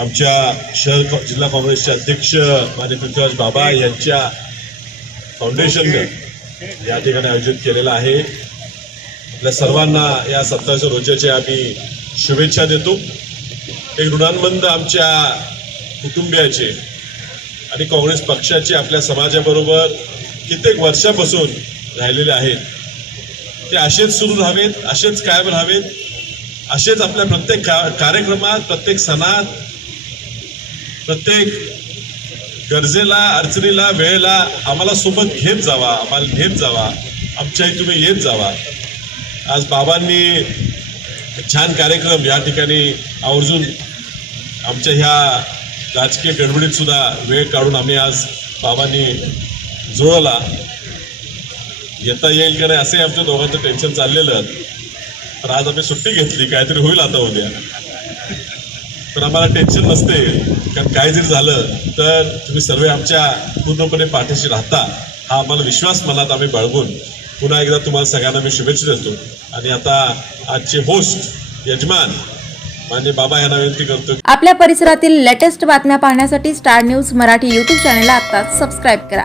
आमच्या शहर कॉ- जिल्हा काँग्रेसचे अध्यक्ष मान्य पृथ्वीराज बाबा यांच्या फाउंडेशननं या ठिकाणी आयोजित केलेलं आहे. आपल्या सर्वांना या सत्ताच्या रोजाच्या आम्ही शुभेच्छा देतो. एक ऋणांबंद आमच्या कुटुंबियाचे आणि काँग्रेस पक्षाचे आपल्या समाजाबरोबर कित्येक वर्षापासून राहिलेले आहेत. ते असेच सुरू राहावेत असेच कायम राहावेत असेच आपल्या प्रत्येक का कार्यक्रमात प्रत्येक सणात प्रत्येक गरजेला अडचणीला वेळेला आम्हाला सोबत घेत जावा. आम्हाला घेत जावा. आमच्याही तुम्ही येत जावा. आज बाबांनी छान कार्यक्रम या ठिकाणी आवर्जून आमच्या ह्या राजकीय गडबडीत सुद्धा वेळ काढून आम्ही आज बाबांनी जुळवला. येता येईल का नाही असंही आमच्या दोघांचं टेन्शन चाललेलं. पण आज आम्ही सुट्टी घेतली. काहीतरी होईल आता उद्या. पण आम्हाला टेन्शन नसते. कारण काय जरी झालं तर तुम्ही सर्व आमच्या पूर्णपणे पाठीशी राहता. हा आम्हाला विश्वास मनात आम्ही बाळगून पुन्हा एकदा तुम्हाला सगळ्यांना मी शुभेच्छा देतो. आणि आता आजचे होस्ट यजमान म्हणजे बाबा यांना विनंती करतो. आपल्या परिसरातील लेटेस्ट बातम्या पाहण्यासाठी स्टार न्यूज मराठी यूट्यूब चॅनलला आता सबस्क्राईब करा.